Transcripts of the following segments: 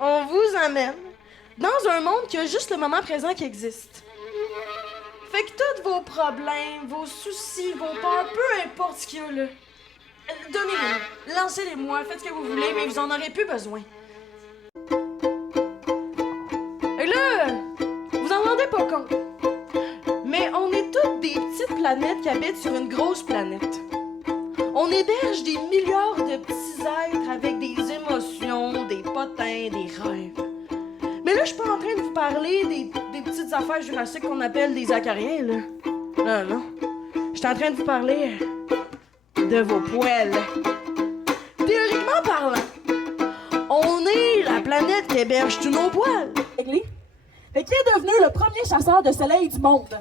on vous amène dans un monde qui a juste le moment présent qui existe. Fait que tous vos problèmes, vos soucis, vos peurs, peu importe ce qu'il y a là, donnez-les, lancez-les-moi, faites ce que vous voulez, mais vous en aurez plus besoin. Et là, vous en rendez pas compte. Mais on est toutes des petites planètes qui habitent sur une grosse planète. On héberge des milliards de petits êtres avec des émotions, des potins, des rêves. Mais là, je suis pas en train de vous parler des petites affaires jurassiques qu'on appelle des acariens, là. Non, non. Je suis en train de vous parler de vos poils. Théoriquement parlant, on est la planète qui héberge tous nos poils. Réglé. Fait qui est devenu le premier chasseur de soleil du monde?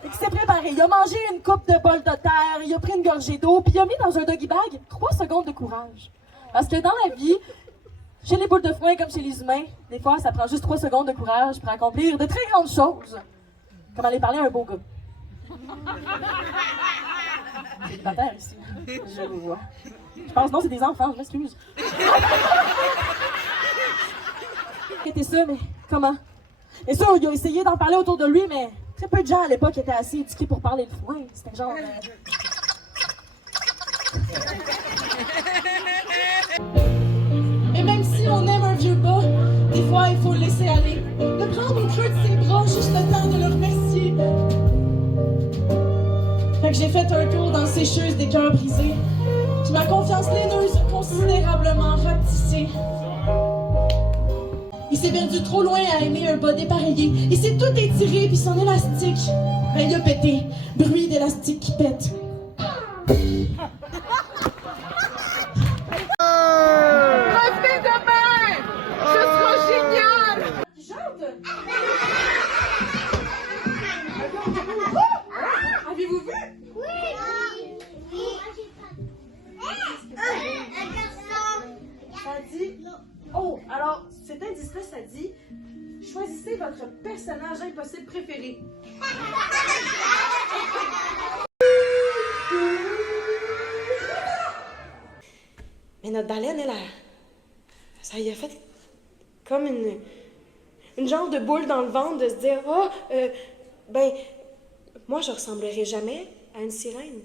Fait qu'il s'est préparé. Il a mangé une coupe de bol de terre, il a pris une gorgée d'eau, puis il a mis dans un doggy bag 3 secondes de courage. Parce que dans la vie, chez les boules de foin comme chez les humains, des fois, ça prend juste 3 secondes de courage pour accomplir de très grandes choses. Comme aller parler à un beau gars. C'est des batailles ici. Je vous vois. Je pense non, c'est des enfants, je m'excuse. C'était ça, mais comment? Et ça, il a essayé d'en parler autour de lui, mais très peu de gens à l'époque étaient assez éduqués pour parler de foin. C'était genre... Et même si on aime un vieux bas, des fois il faut le laisser aller. De prendre au creux de ses bras juste le temps de le remercier. Fait que j'ai fait un tour dans ces sécheuse des cœurs brisés. Puis ma confiance laineuse considérablement rapetissée. Il s'est perdu trop loin à aimer un bas dépareillé. Il s'est tout étiré, puis son élastique, ben il a pété. Bruit d'élastique qui pète. Revenez demain! Ce sera génial! Chante! Avez-vous vu? Ça dit... Oh, alors, cet indice-là, ça dit... Choisissez votre personnage impossible préféré. Mais notre baleine, elle, ça y a fait comme une genre de boule dans le ventre de se dire « Ah, ben, moi, je ressemblerai jamais à une sirène. »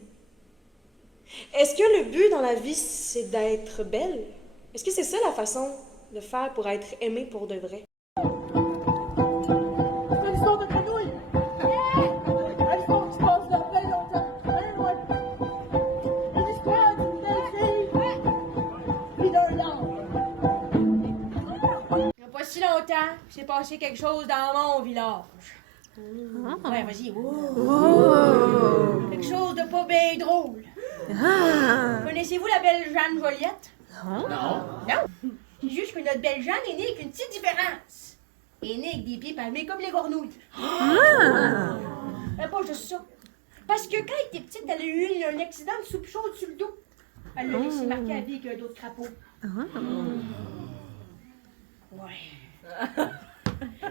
Est-ce que le but dans la vie, c'est d'être belle? Est-ce que c'est ça la façon de faire pour être aimée pour de vrai? C'est une histoire de grenouille! Une histoire qui se passe là bien longtemps, bien loin. Une histoire d'une belle fille, puis d'un lord. Il n'y a pas si longtemps, il s'est passé quelque chose dans mon village. Ouais, vas-y. Quelque chose de pas bien drôle. Connaissez-vous la belle Jeanne Joliette? Non. Non? C'est juste que notre belle Jeanne est née avec une petite différence. Elle est née avec des pieds palmés comme les gornouilles. Mais pas juste ça. Parce que quand elle était petite, elle a eu un accident de soupe chaude sur le dos. Elle l'a laissé marquer à vie avec d'autres crapauds. Ouais.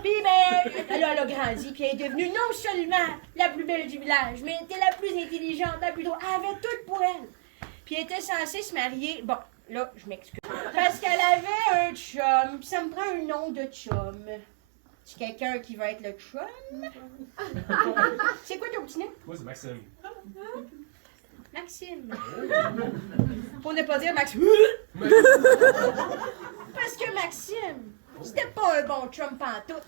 Puis, ben, elle a grandi, puis elle est devenue non seulement la plus belle du village, mais elle était la plus intelligente, la plus drôle. Elle avait tout pour elle. Puis elle était censée se marier. Bon, là, je m'excuse. Parce qu'elle avait un chum, puis ça me prend un nom de chum. C'est quelqu'un qui va être le chum? C'est quoi ton petit nom? Moi, c'est Maxime. Maxime. Pour ne pas dire Maxime. Parce que Maxime, c'était pas un bon chum pantoute.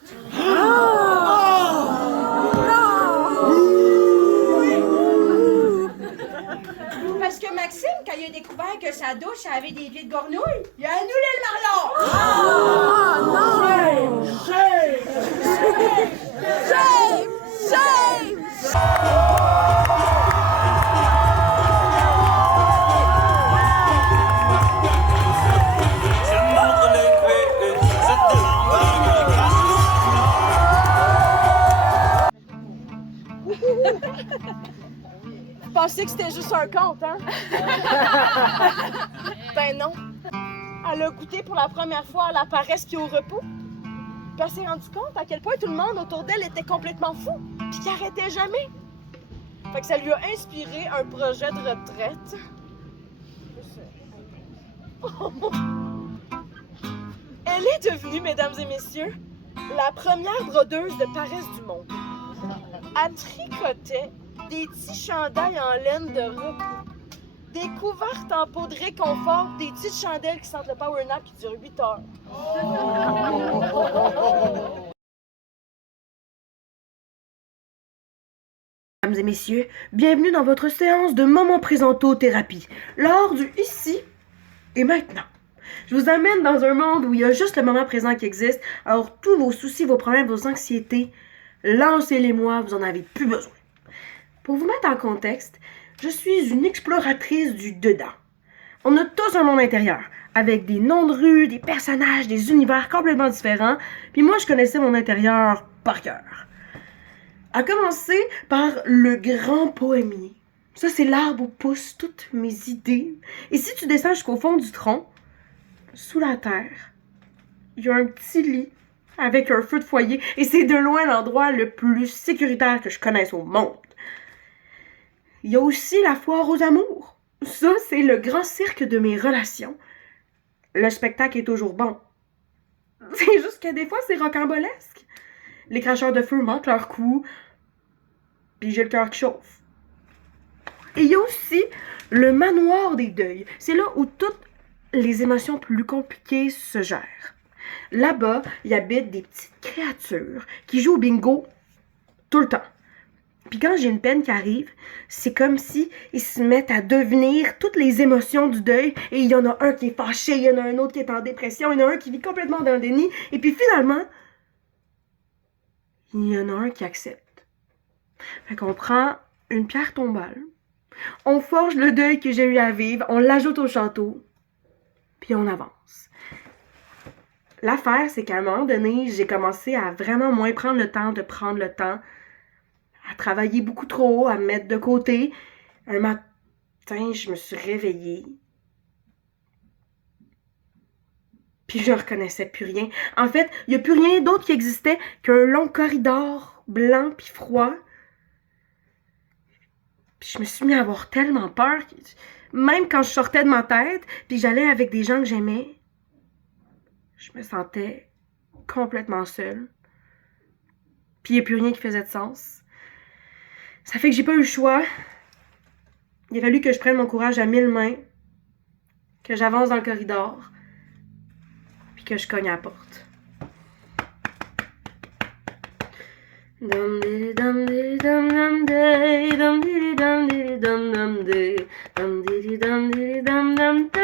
Parce que Maxime, quand il a découvert que sa douche avait des pieds de gornouille, il a annulé le mariage! Je montre les clés, je te Vous pensiez que c'était juste un conte, hein? Ben non. Elle a goûté pour la première fois à la paresse puis au repos. Puis elle s'est rendue compte à quel point tout le monde autour d'elle était complètement fou, puis qu'il arrêtait jamais. Fait que ça lui a inspiré un projet de retraite. Elle est devenue, mesdames et messieurs, la première brodeuse de paresse du monde. Elle tricotait des petits chandails en laine de repos, des couvertes en peau de réconfort, des petites chandelles qui sentent le power nap qui dure 8 heures. Mesdames et messieurs, bienvenue dans votre séance de moment présentothérapie. L'heure du ici et maintenant. Je vous amène dans un monde où il y a juste le moment présent qui existe, alors tous vos soucis, vos problèmes, vos anxiétés, lancez-les-moi, vous en avez plus besoin. Pour vous mettre en contexte, je suis une exploratrice du dedans. On a tous un monde intérieur, avec des noms de rues, des personnages, des univers complètement différents, puis moi je connaissais mon intérieur par cœur. À commencer par le grand poémier. Ça, c'est l'arbre où poussent toutes mes idées. Et si tu descends jusqu'au fond du tronc, sous la terre, il y a un petit lit avec un feu de foyer. Et c'est de loin l'endroit le plus sécuritaire que je connaisse au monde. Il y a aussi la foire aux amours. Ça, c'est le grand cirque de mes relations. Le spectacle est toujours bon. C'est juste que des fois, c'est rocambolesque. Les cracheurs de feu manquent leur coup, puis j'ai le cœur qui chauffe. Et il y a aussi le manoir des deuils. C'est là où toutes les émotions plus compliquées se gèrent. Là-bas, il y habite des petites créatures qui jouent au bingo tout le temps. Puis quand j'ai une peine qui arrive, c'est comme si ils se mettent à devenir toutes les émotions du deuil. Et il y en a un qui est fâché, il y en a un autre qui est en dépression, il y en a un qui vit complètement dans le déni. Et puis finalement, il y en a un qui accepte. Fait qu'on prend une pierre tombale, on forge le deuil que j'ai eu à vivre, on l'ajoute au château, puis on avance. L'affaire, c'est qu'à un moment donné, j'ai commencé à vraiment moins prendre le temps de prendre le temps, à travailler beaucoup trop, à me mettre de côté. Un matin, je me suis réveillée, puis je ne reconnaissais plus rien. En fait, il n'y a plus rien d'autre qui existait qu'un long corridor blanc puis froid. Puis je me suis mis à avoir tellement peur, même quand je sortais de ma tête, puis j'allais avec des gens que j'aimais, je me sentais complètement seule. Puis il n'y a plus rien qui faisait de sens. Ça fait que j'ai pas eu le choix. Il a fallu que je prenne mon courage à 1000 mains, que j'avance dans le corridor, puis que je cogne à la porte. Dum didi dum didi dum dum day, dum didi dum didi dum dum day, dum didi dum didi dum dum day.